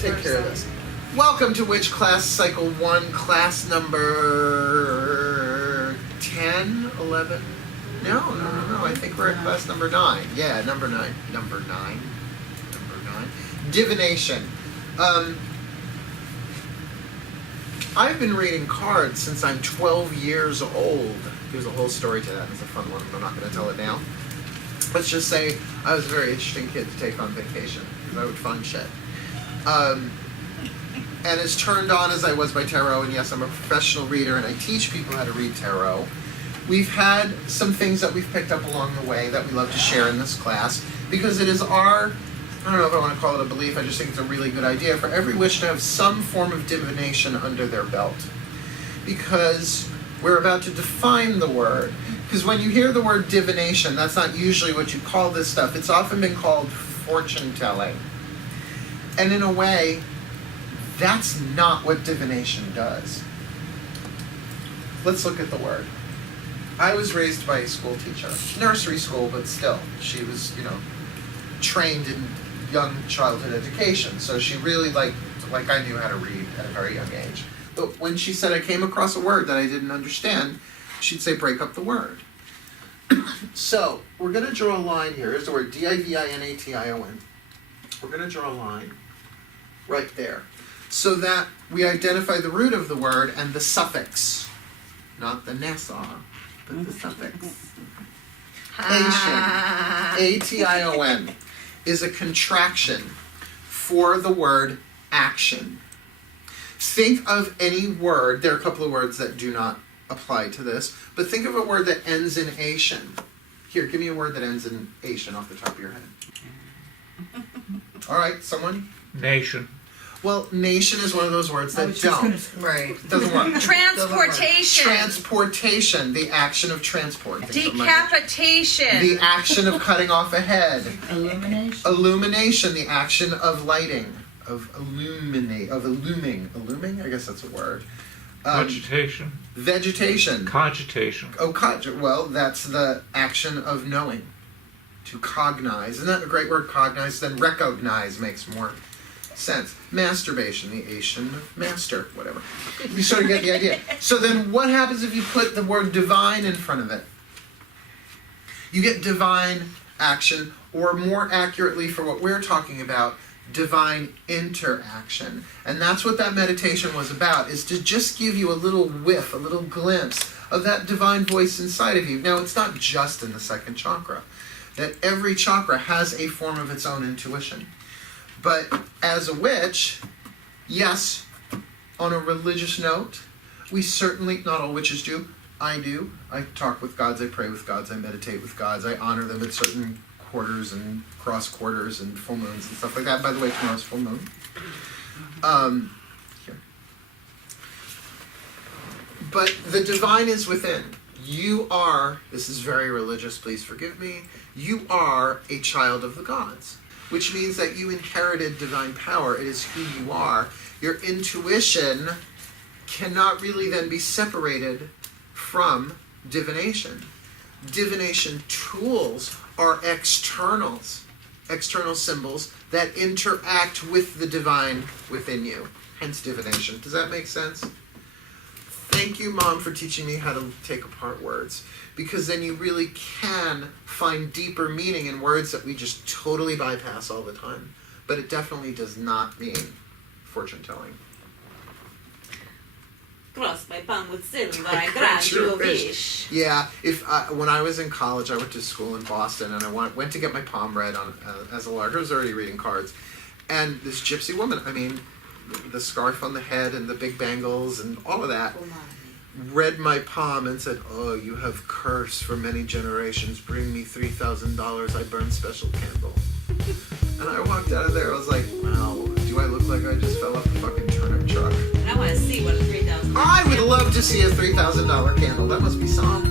take care of this. Welcome to WitchClass Cycle 1, class number 10, 11? No. I think we're at class number 9. Yeah, number 9. Number 9. Divination. I've been reading cards since I'm 12 years old. There's a whole story to that. It's a fun one. I'm not going to tell it now. Let's just say I was a very interesting kid to take on vacation because I would find shit. And as turned on as I was by tarot, and yes, I'm a professional reader and I teach people how to read tarot, we've had some things that we've picked up along the way that we love to share in this class because it is our, I don't know if I want to call it a belief, I just think it's a really good idea for every witch to have some form of divination under their belt. Because we're about to define the word. Because when you hear the word divination, that's not usually what you call this stuff. It's often been called fortune telling. And in a way, that's not what divination does. Let's look at the word. I was raised by a school teacher. Nursery school, but still. She was, trained in young childhood education. So she really, like I knew how to read at a very young age. But when she said I came across a word that I didn't understand, she'd say, break up the word. So, we're going to draw a line here. Here's the word Divination. We're going to draw a line right there so that we identify the root of the word and the suffix. Not the Nassau, but the suffix. Ation, is a contraction for the word action. Think of any word, there are a couple of words that do not apply to this, but think of a word that ends in ation. Here, give me a word that ends in ation off the top of your head. All right, someone? Nation. Well, nation is one of those words that don't. Right. Doesn't work. Transportation. Transportation, the action of transport. Decapitation. The action of cutting off a head. Illumination. Illumination, the action of lighting. Of illuming. Illuming? I guess that's a word. Vegetation. Vegetation. Cogitation. Oh, well, that's the action of knowing. To cognize. Isn't that a great word, cognize? Then recognize makes more sense. Masturbation, the action of master, whatever. You sort of get the idea. So then what happens if you put the word divine in front of it? You get divine action, or more accurately for what we're talking about, divine interaction. And that's what that meditation was about, is to just give you a little whiff, a little glimpse of that divine voice inside of you. Now, it's not just in the second chakra. That every chakra has a form of its own intuition. But as a witch, yes, on a religious note, we certainly, not all witches do, I do. I talk with gods, I pray with gods, I meditate with gods, I honor them at certain quarters and cross quarters and full moons and stuff like that. By the way, tomorrow's full moon. Here. But the divine is within. You are, this is very religious, please forgive me, you are a child of the gods, which means that you inherited divine power. It is who you are. Your intuition cannot really then be separated from divination. Divination tools are external symbols that interact with the divine within you, hence divination. Does that make sense? Thank you, Mom, for teaching me how to take apart words, because then you really can find deeper meaning in words that we just totally bypass all the time. But it definitely does not mean fortune-telling. Cross my palm with silver, I grant you a wish. Yeah, when I was in college, I went to school in Boston, and I went to get my palm read on as a lark. I was already reading cards. And this gypsy woman, the scarf on the head and the big bangles and all of that, read my palm and said, "Oh, you have curse for many generations. Bring me $3,000. I burn special candle." And I walked out of there. I was like, "Wow, do I look like I just fell off a fucking turnip truck?" I want to see what a $3,000. I would love to see a $3,000 candle. That must be something.